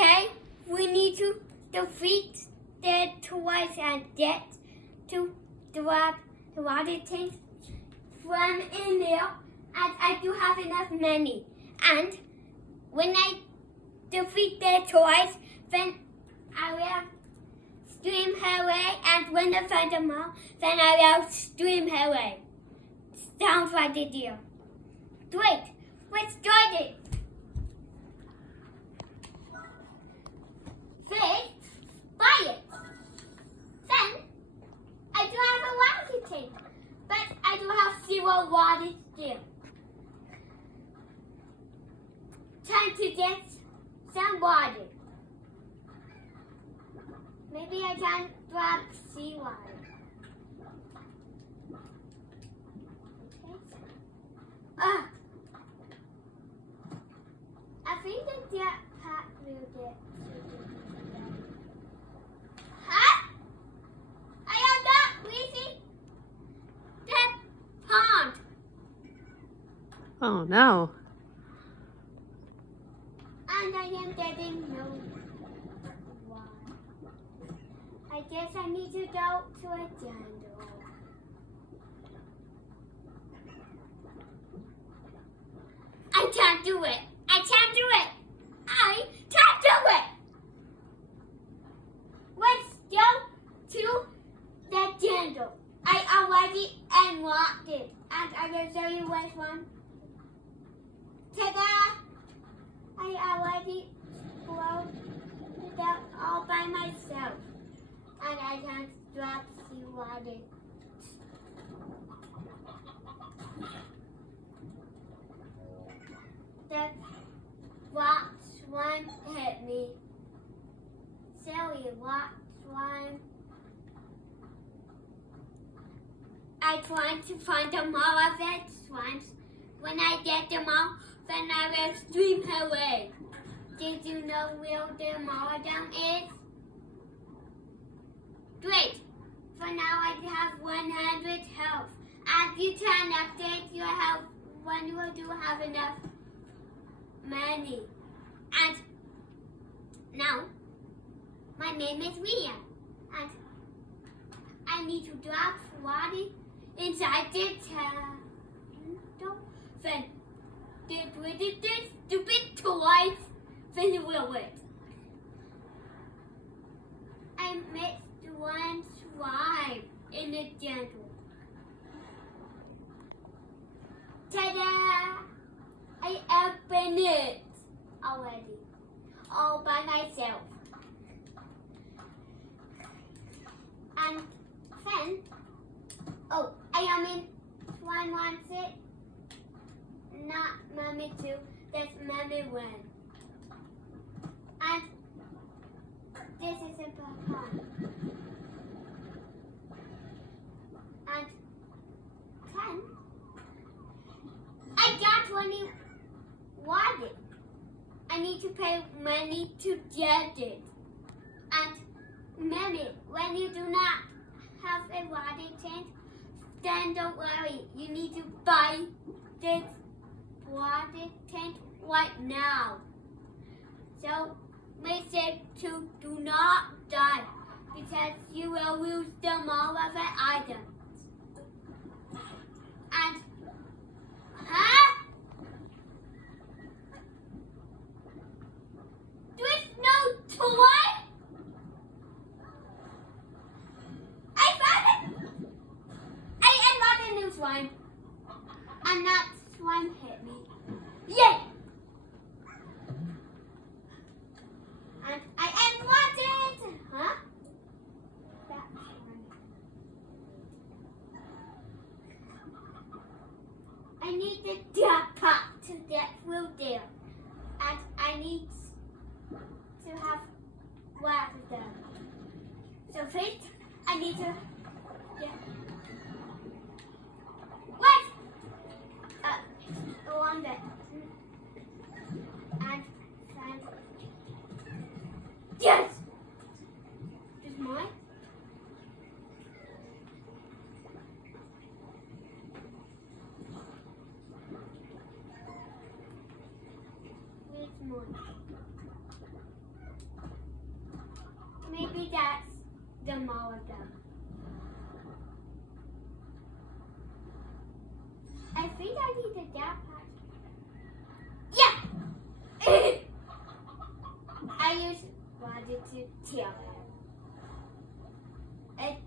Okay, we need to defeat the toys and get to grab the water tank from in there, and I do have enough money. And when I defeat the toys, then I will stream her away, and when I find them all, then I will stream her away. Sounds like a deal. Great, let's start it. First, buy it. Then, I do have a water tank, but I do have 0 water still. Time to get some water. Maybe I can grab seawater. Okay. I think the jetpack will get. Huh? I am not reaching the pond. Oh no. And I am getting no water. I guess I need to go to a jungle. I can't do it. I can't do it. I can't do it. Let's go to the jungle. I already unlocked it, and I will show you which one. Ta-da! I already exploded it out all by myself, and I can drop seawater. The rock swan hit me. Silly rock swan. I tried to find them all of the swans. When I get them all, then I will stream away. Did you know where the martyrdom is? Great! For now I have 100 health. And you can update your health when you do have enough money. And now, my name is Ria. And I need to drop water inside the tank. Then the stupid toys then will it. I missed one slime in the jungle. Ta-da! I opened it already, all by myself. And then, oh, I am in one wants it. Not Mommy 2, that's Mommy 1. And this is a papa. And 10. I got 20 water. I need to pay money to get it. And Mommy, when you do not have a water tank, then don't worry. You need to buy this water tank right now. So make sure to do not die, because you will lose them all of the items. And there's no toy. I found it. I unlocked a new slime. And that slime hit me. Yay! And I unlocked it! Huh? That slime. I need the jackpot to get through there. And I need to have one of them. So first, I need to get what? Along that. And find. Yes! Just mine? Where's mine? them all of them. I think I need the jackpot. Yeah! I just wanted to tell him. Thanks.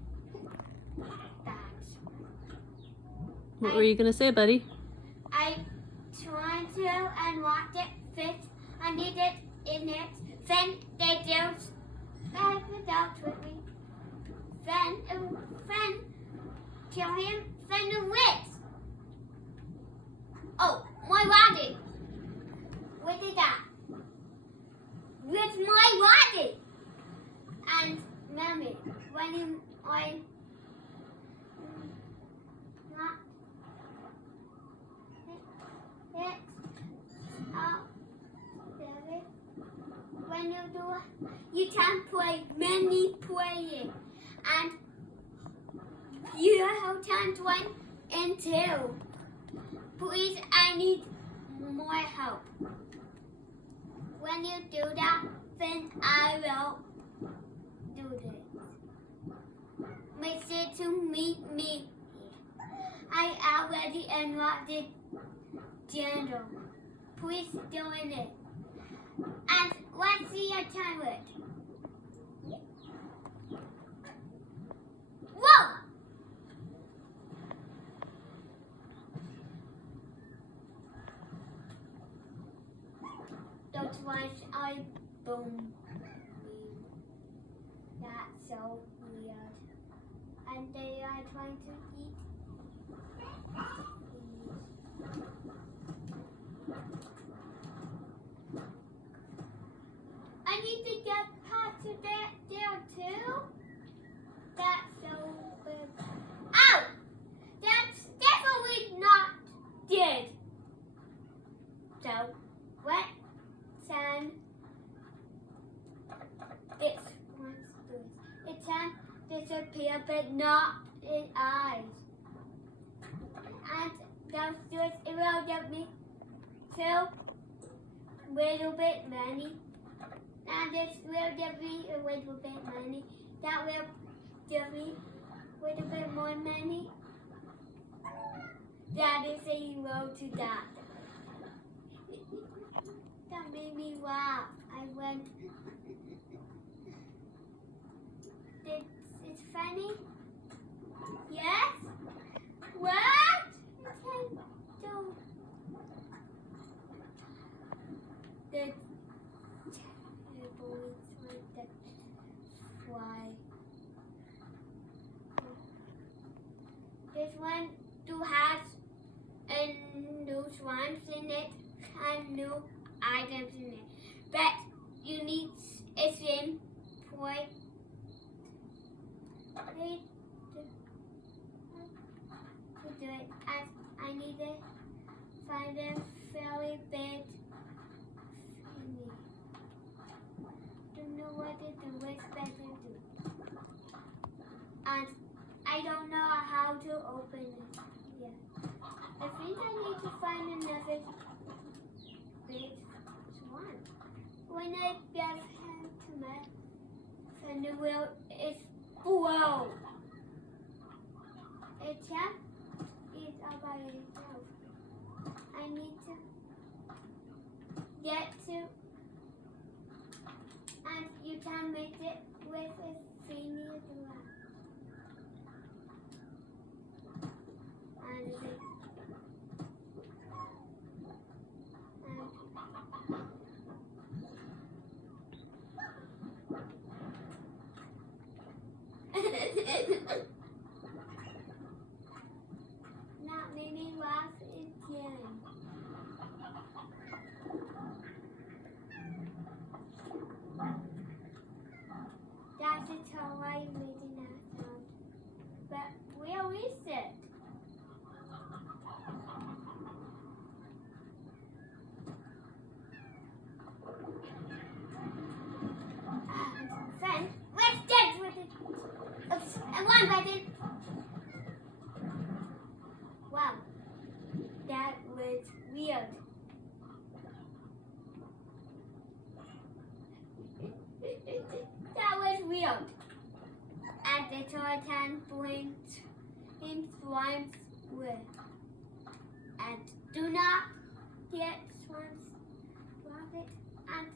What were you going to say, buddy? I tried to and watched it fit. I need it in it. Then they don't have the dogs with me. Then kill him. Then the witch. Oh, my body. What is that? With my body. And mommy, when I not it when you do, you can play many playing, and you have times 1 and 2. Please, I need more help. When you do that, then I will do this. Make sure to meet me. I already unlocked the channel. Please join it. And let's see your timer. Whoa! Those ones are boom. That's so weird. And they are trying to eat. I need to get past that there too. That's so good. Ow! That's definitely not good. So, let's send this one's good. It can disappear, but not its eyes. And downstairs, it will give me 2 little bit money. And this will give me a little bit money. That will give me a little bit more money. That is a row to that. That made me laugh. I went. It's funny. Yes? What? Don't. The fly. This one has new swans in it and new items in it. But you need a swim point to do it. As I need to find a very big thingy. Don't know what to do. What's better to do? And I don't know how to open it yet. I think I need to find another big swan. When I get him to me, then the wheel is blow. It can't eat all by itself. I need to get to, and you can make it with a thingy giraffe. And not made me laugh again. That's the time I made that sound. But where is it? Then let's dance with it. One by the editor can bring him slimes with. And do not get slimes rabbit. And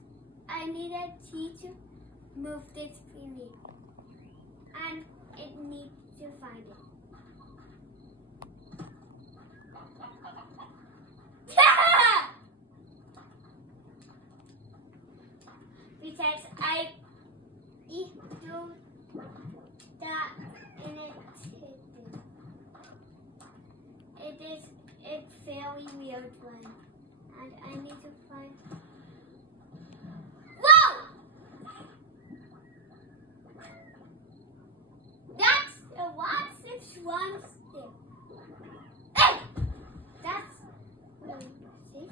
I need a teacher move this thingy. And it needs to find it. Because I eat through that in it. It is a very weird one. And I need to find. Whoa! That's a lots of swans there. Hey! That's really safe.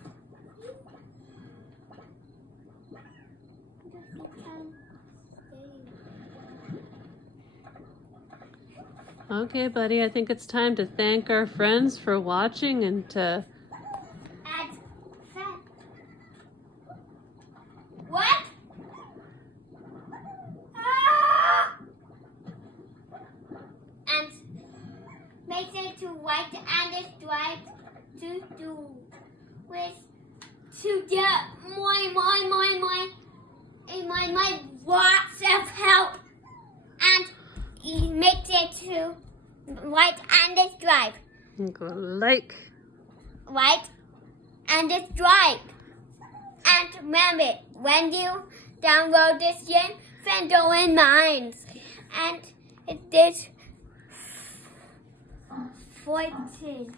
Okay, buddy, I think it's time to thank our friends for watching and to... And what? Ah! And make sure to like and subscribe to do with to get my lots of help. And make sure to like and subscribe. Like. Like and subscribe. And remember, when you download this game, then go in Minds. And it is 14.